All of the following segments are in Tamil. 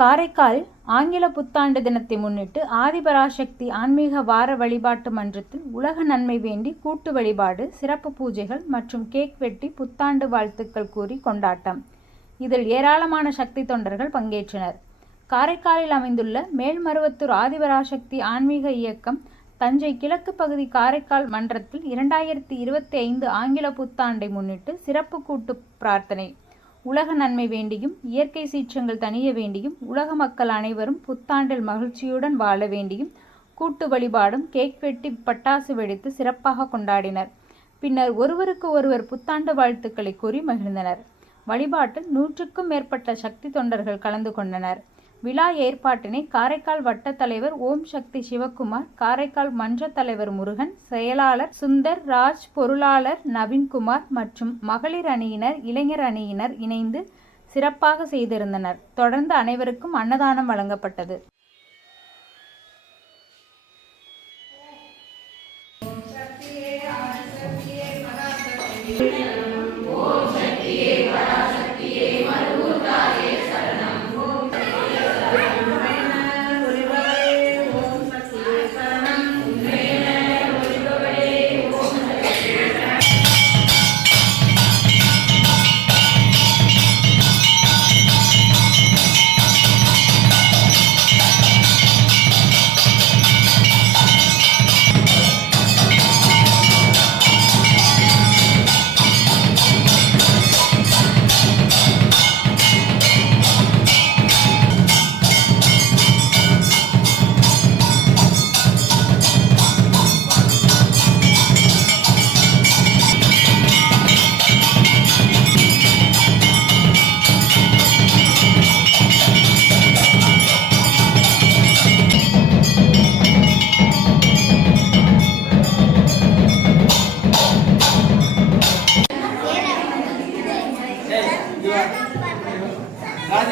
காரைக்கால் ஆங்கில புத்தாண்டு தினத்தை முன்னிட்டு ஆதிபராசக்தி ஆன்மீக வார வழிபாட்டு மன்றத்தில் உலக நன்மை வேண்டி கூட்டு வழிபாடு சிறப்பு பூஜைகள் மற்றும் கேக் வெட்டி புத்தாண்டு வாழ்த்துக்கள் கூறி கொண்டாட்டம். இதில் ஏராளமான சக்தி தொண்டர்கள் பங்கேற்றனர். காரைக்காலில் அமைந்துள்ள மேல்மருவத்தூர் ஆதிபராசக்தி ஆன்மீக இயக்கம் தஞ்சை கிழக்கு பகுதி காரைக்கால் மன்றத்தில் இரண்டாயிரத்தி இருபத்தி ஐந்து ஆங்கில புத்தாண்டை முன்னிட்டு சிறப்பு கூட்டு பிரார்த்தனை. உலக நன்மை வேண்டியும் இயற்கை சீற்றங்கள் தணிய வேண்டியும் உலக மக்கள் அனைவரும் புத்தாண்டில் மகிழ்ச்சியுடன் வாழ வேண்டியும் கூட்டு வழிபாடும் கேக் வெட்டி பட்டாசு வெடித்து சிறப்பாக கொண்டாடினர். பின்னர் ஒருவருக்கு ஒருவர் புத்தாண்டு வாழ்த்துக்களை கூறி மகிழ்ந்தனர். வழிபாட்டில் நூற்றுக்கும் மேற்பட்ட சக்தி தொண்டர்கள் கலந்து கொண்டனர். விழா ஏற்பாட்டினை காரைக்கால் வட்ட தலைவர் ஓம் சக்தி சிவக்குமார் காரைக்கால் மன்ற தலைவர் முருகன் செயலாளர் சுந்தர் ராஜ் பொருளாளர் நவீன்குமார் மற்றும் மகளிர் அணியினர் இளைஞர் அணியினர் இணைந்து சிறப்பாக செய்திருந்தனர் தொடர்ந்து அனைவருக்கும் அன்னதானம் வழங்கப்பட்டது Yeah.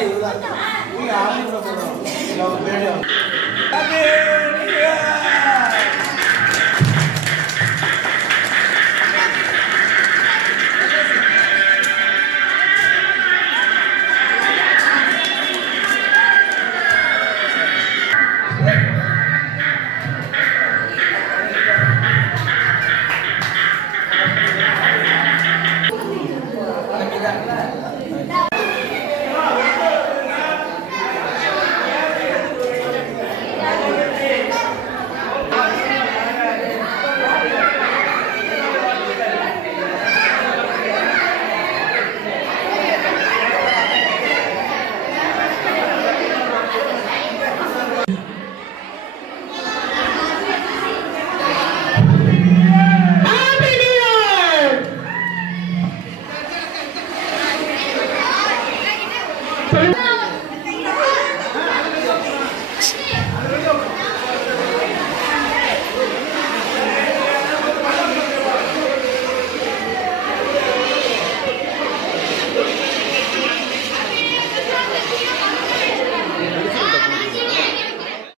இவ்வளோ நீங்க ஆஃபீஸ் கூட போகிறோம்